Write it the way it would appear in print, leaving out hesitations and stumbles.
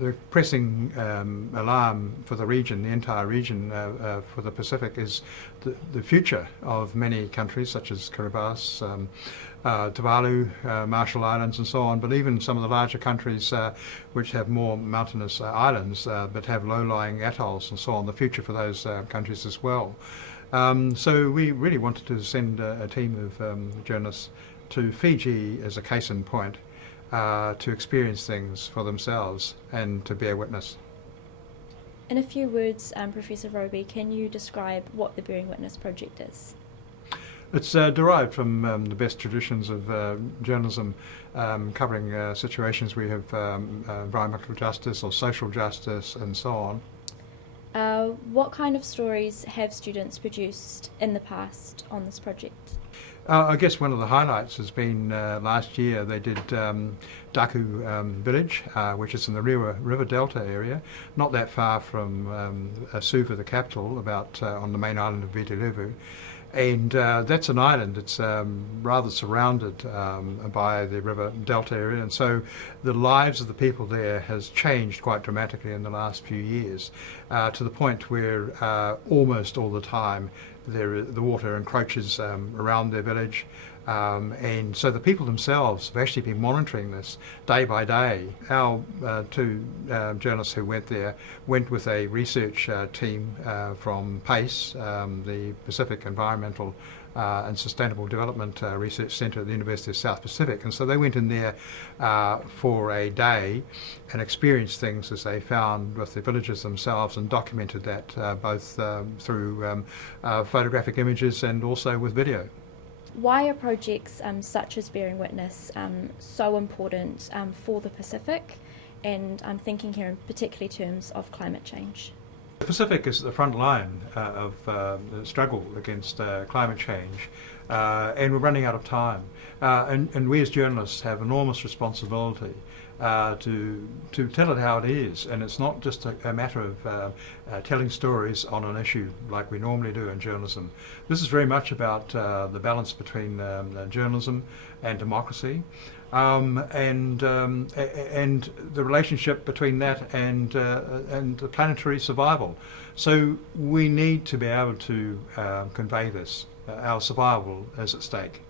the pressing alarm for the region, the entire region for the Pacific, is the future of many countries such as Kiribati, Tuvalu, Marshall Islands and so on, but even some of the larger countries which have more mountainous islands but have low-lying atolls and so on, the future for those countries as well. So we really wanted to send a team of journalists to Fiji as a case in point, to experience things for themselves and to bear witness. In a few words, Professor Robie, can you describe what the Bearing Witness project is? It's derived from the best traditions of journalism, covering situations we have environmental justice or social justice and so on. What kind of stories have students produced in the past on this project? I guess one of the highlights has been last year they did Daku village, which is in the River Delta area, not that far from Suva, the capital, about on the main island of Viti. And that's an island. It's rather surrounded by the River Delta area, and so the lives of the people there has changed quite dramatically in the last few years, to the point where almost all the time the water encroaches around their village, and so the people themselves have actually been monitoring this day by day. Our two journalists who went there went with a research team from PACE, the Pacific Environmental and Sustainable Development Research Centre at the University of South Pacific, and so they went in there for a day and experienced things as they found with the villagers themselves, and documented that both through photographic images and also with video. Why are projects such as Bearing Witness so important for the Pacific? And I'm thinking here in particularly terms of climate change. The Pacific is the front line of the struggle against climate change, and we're running out of time. And we as journalists have enormous responsibility to tell it how it is, and it's not just a matter of telling stories on an issue like we normally do in journalism. This is very much about the balance between journalism and democracy, and the relationship between that and the planetary survival. So we need to be able to convey this. Our survival is at stake.